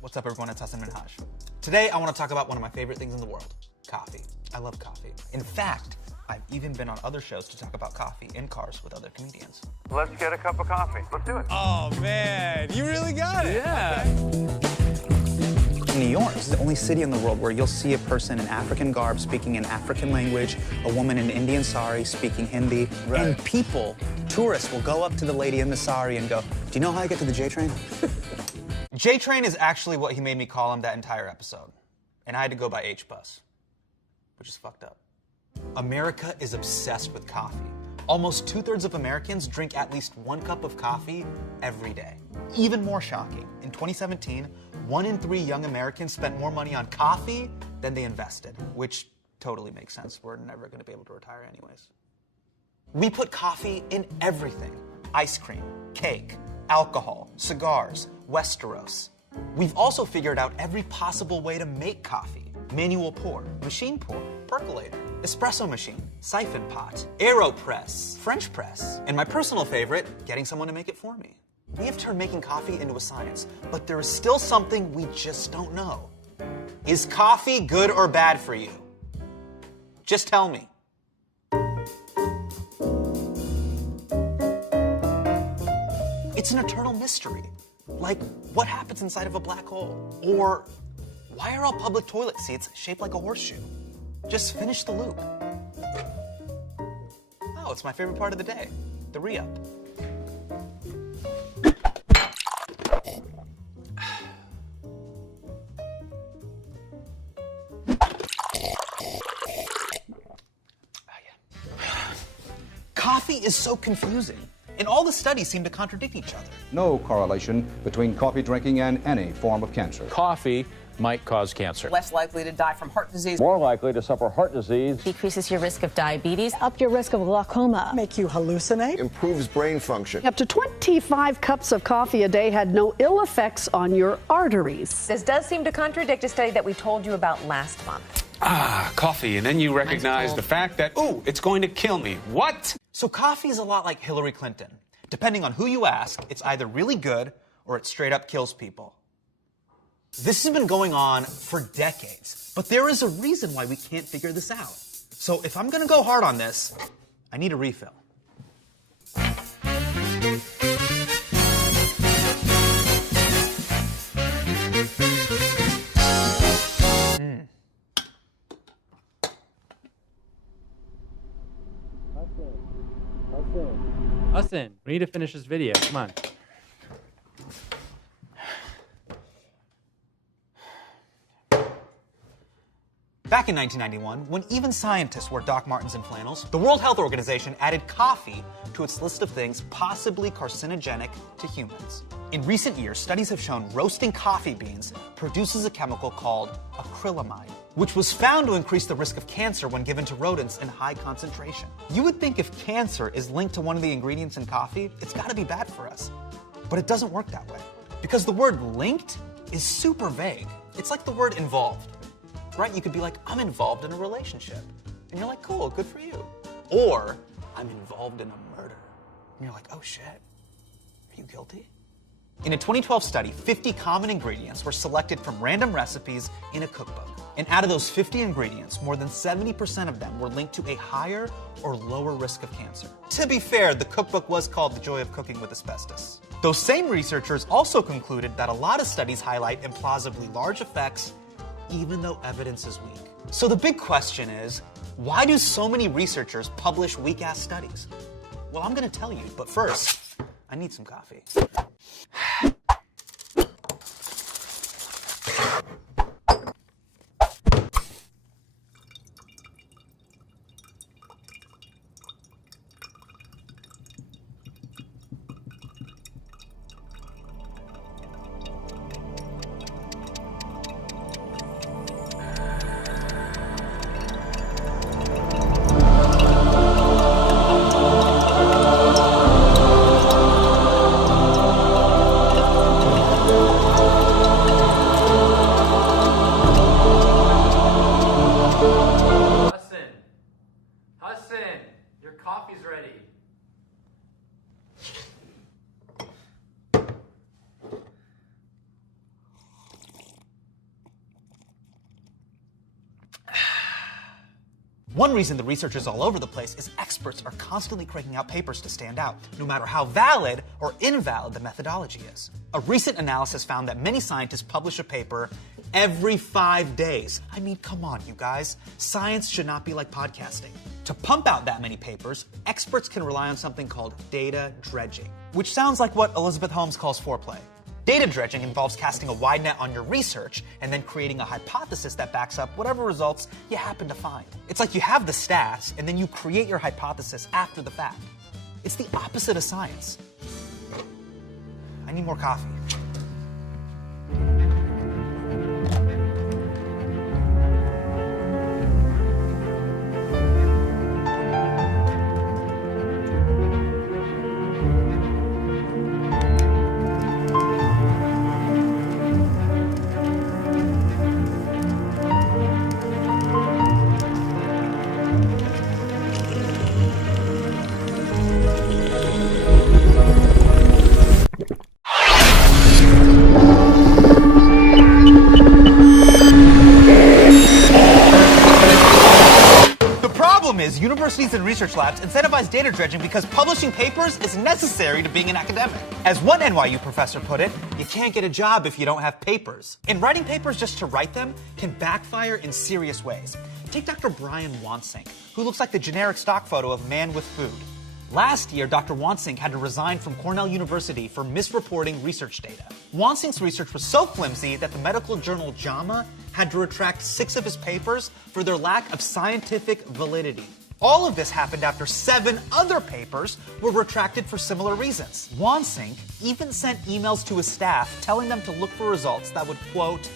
What's up, everyone? It's Hassan Minhaj. Today, I want to talk about one of my favorite things in the world, coffee. I love coffee. In fact, I've even been on other shows to talk about coffee in cars with other comedians. Let's get a cup of coffee. Let's do it. Oh, man. You really got it. Yeah. Okay. New York is the only city in the world where you'll see a person in African garb speaking an African language, a woman in Indian sari speaking Hindi, and people, tourists, will go up to the lady in the sari and go, "Do you know how I get to the J train?" J-Train is actually what he made me call him that entire episode. And I had to go by H-Bus, which is fucked up. America is obsessed with coffee. Almost 2/3 of Americans drink at least 1 cup of coffee every day. Even more shocking, in 2017, 1 in 3 young Americans spent more money on coffee than they invested, which totally makes sense. We're never going to be able to retire anyways. We put coffee in everything. Ice cream, cake, alcohol, cigars, Westeros. We've also figured out every possible way to make coffee. Manual pour, machine pour, percolator, espresso machine, siphon pot, AeroPress, French press, and my personal favorite, getting someone to make it for me. We have turned making coffee into a science, but there is still something we just don't know. Is coffee good or bad for you? Just tell me. It's an eternal mystery. Like, what happens inside of a black hole? Or, why are all public toilet seats shaped like a horseshoe? Just finish the loop. Oh, it's my favorite part of the day, the re-up. Coffee is so confusing, and all the studies seem to contradict each other. No correlation between coffee drinking and any form of cancer. Coffee might cause cancer. Less likely to die from heart disease. More likely to suffer heart disease. Decreases your risk of diabetes. Up your risk of glaucoma. Make you hallucinate. Improves brain function. Up to 25 cups of coffee a day had no ill effects on your arteries. This does seem to contradict a study that we told you about last month. Ah, coffee, and then you recognize the fact that, ooh, it's going to kill me. What? So coffee is a lot like Hillary Clinton. Depending on who you ask, it's either really good or it straight up kills people. This has been going on for decades, but there is a reason why we can't figure this out. So if I'm gonna go hard on this, I need a refill. Hassan, we need to finish this video. Come on. Back in 1991, when even scientists wore Doc Martens and flannels, the World Health Organization added coffee to its list of things possibly carcinogenic to humans. In recent years, studies have shown roasting coffee beans produces a chemical called acrylamide, which was found to increase the risk of cancer when given to rodents in high concentration. You would think if cancer is linked to one of the ingredients in coffee, it's gotta be bad for us. But it doesn't work that way, because the word linked is super vague. It's like the word involved. Right? You could be like, I'm involved in a relationship. And you're like, cool, good for you. Or, I'm involved in a murder. And you're like, oh shit, are you guilty? In a 2012 study, 50 common ingredients were selected from random recipes in a cookbook. And out of those 50 ingredients, more than 70% of them were linked to a higher or lower risk of cancer. To be fair, the cookbook was called The Joy of Cooking with Asbestos. Those same researchers also concluded that a lot of studies highlight implausibly large effects even though evidence is weak. So the big question is, why do so many researchers publish weak-ass studies? Well, I'm gonna tell you, but first, I need some coffee. One reason the research is all over the place is experts are constantly cranking out papers to stand out, no matter how valid or invalid the methodology is. A recent analysis found that many scientists publish a paper every 5 days. I mean, come on, you guys. Science should not be like podcasting. To pump out that many papers, experts can rely on something called data dredging, which sounds like what Elizabeth Holmes calls foreplay. Data dredging involves casting a wide net on your research and then creating a hypothesis that backs up whatever results you happen to find. It's like you have the stats and then you create your hypothesis after the fact. It's the opposite of science. I need more coffee. Universities and research labs incentivize data dredging because publishing papers is necessary to being an academic. As one NYU professor put it, you can't get a job if you don't have papers. And writing papers just to write them can backfire in serious ways. Take Dr. Brian Wansink, who looks like the generic stock photo of man with food. Last year, Dr. Wansink had to resign from Cornell University for misreporting research data. Wansink's research was so flimsy that the medical journal JAMA had to retract 6 of his papers for their lack of scientific validity. All of this happened after 7 other papers were retracted for similar reasons. Wansink even sent emails to his staff telling them to look for results that would, quote,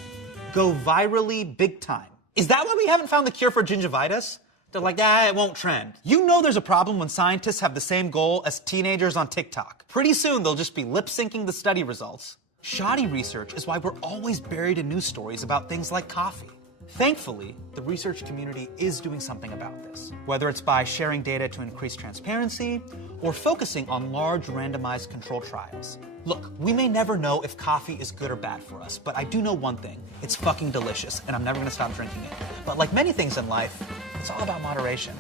go virally big time. Is that why we haven't found the cure for gingivitis? They're like, it won't trend. You know there's a problem when scientists have the same goal as teenagers on TikTok. Pretty soon they'll just be lip-syncing the study results. Shoddy research is why we're always buried in news stories about things like coffee. Thankfully, the research community is doing something about this, whether it's by sharing data to increase transparency or focusing on large randomized control trials. Look, we may never know if coffee is good or bad for us, but I do know one thing. It's fucking delicious, and I'm never gonna stop drinking it. But like many things in life, it's all about moderation.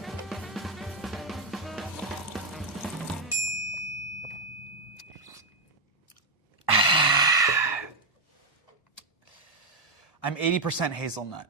I'm 80% hazelnut.